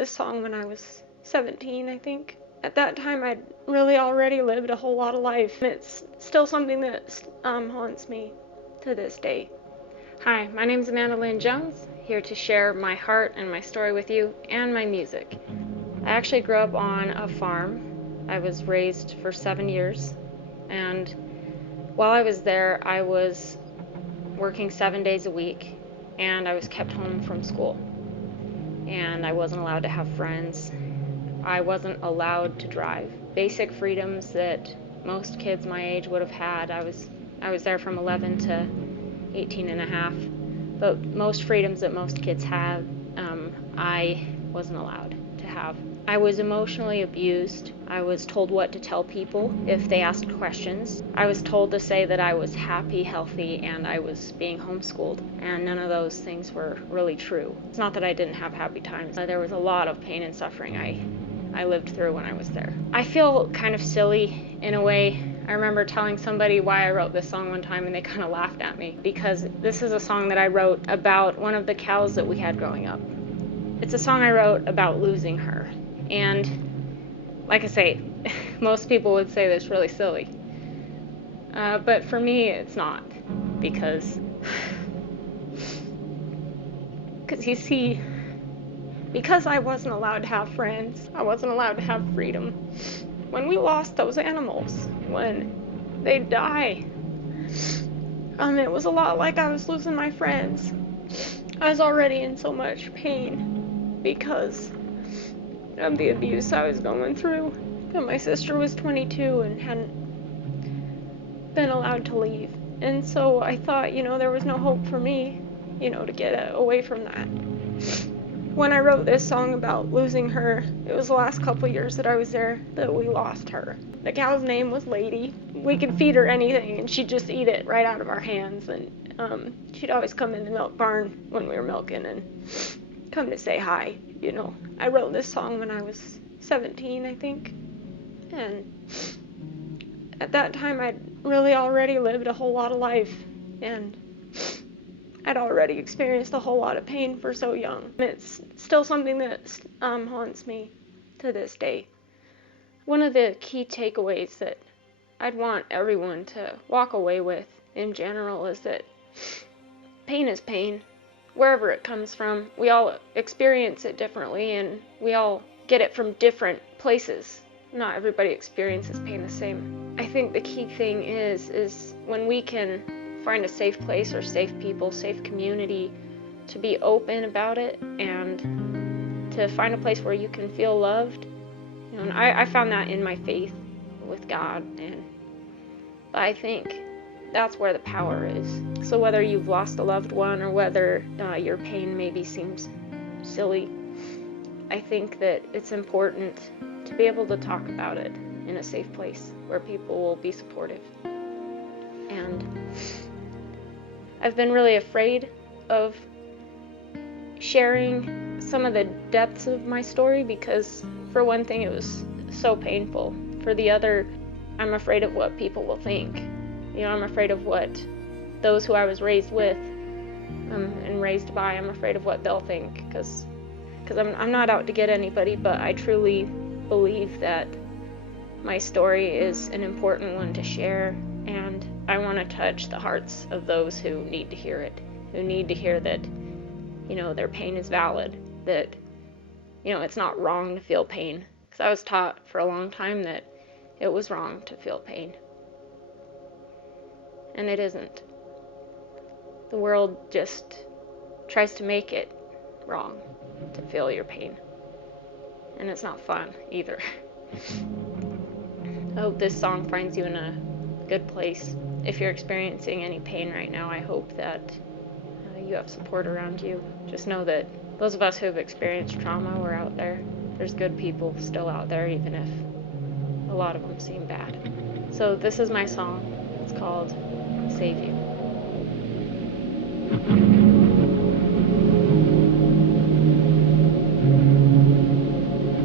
this song when I was 17, I think. At that time, I'd really already lived a whole lot of life. And it's still something that haunts me to this day. Hi, my name is Lynn Jones, here to share my heart and my story with you and my music. I actually grew up on a farm. I was raised for 7 years, and while I was there, I was working 7 days a week, and I was kept home from school. And I wasn't allowed to have friends. I wasn't allowed to drive. Basic freedoms that most kids my age would have had. I was there from 11 to 18 and a half, but most freedoms that most kids have, I wasn't allowed to have. I was emotionally abused. I was told what to tell people if they asked questions. I was told to say that I was happy, healthy, and I was being homeschooled, and none of those things were really true. It's not that I didn't have happy times. There was a lot of pain and suffering I lived through when I was there. I feel kind of silly in a way. I remember telling somebody why I wrote this song one time, and they kind of laughed at me, because this is a song that I wrote about one of the cows that we had growing up. It's a song I wrote about losing her. And like I say, most people would say that's really silly. But for me, it's not, because you see, because I wasn't allowed to have friends, I wasn't allowed to have freedom. When we lost those animals, when they die, it was a lot like I was losing my friends. I was already in so much pain because of the abuse I was going through. And my sister was 22 and hadn't been allowed to leave. And so I thought, there was no hope for me, to get away from that. When I wrote this song about losing her, it was the last couple years that I was there that we lost her. The cow's name was Lady. We could feed her anything, and she'd just eat it right out of our hands. And she'd always come in the milk barn when we were milking and come to say hi. I wrote this song when I was 17, I think. And at that time, I'd really already lived a whole lot of life. And I'd already experienced a whole lot of pain for so young. It's still something that haunts me to this day. One of the key takeaways that I'd want everyone to walk away with in general is that pain is pain, wherever it comes from. We all experience it differently, and we all get it from different places. Not everybody experiences pain the same. I think the key thing is when we can find a safe place or safe people, safe community, to be open about it and to find a place where you can feel loved. And I found that in my faith with God, and I think that's where the power is. So whether you've lost a loved one or whether your pain maybe seems silly, I think that it's important to be able to talk about it in a safe place where people will be supportive. And I've been really afraid of sharing some of the depths of my story because, for one thing, it was so painful. For the other, I'm afraid of what people will think. I'm afraid of what those who I was raised with and raised by, I'm afraid of what they'll think, because I'm not out to get anybody, but I truly believe that my story is an important one to share, and I want to touch the hearts of those who need to hear it, who need to hear that, their pain is valid, that, it's not wrong to feel pain. Because I was taught for a long time that it was wrong to feel pain. And it isn't. The world just tries to make it wrong to feel your pain. And it's not fun either. I hope this song finds you in a good place. If you're experiencing any pain right now, I hope that you have support around you. Just know that those of us who have experienced trauma, we're out there. There's good people still out there, even if a lot of them seem bad. So this is my song. It's called Save You.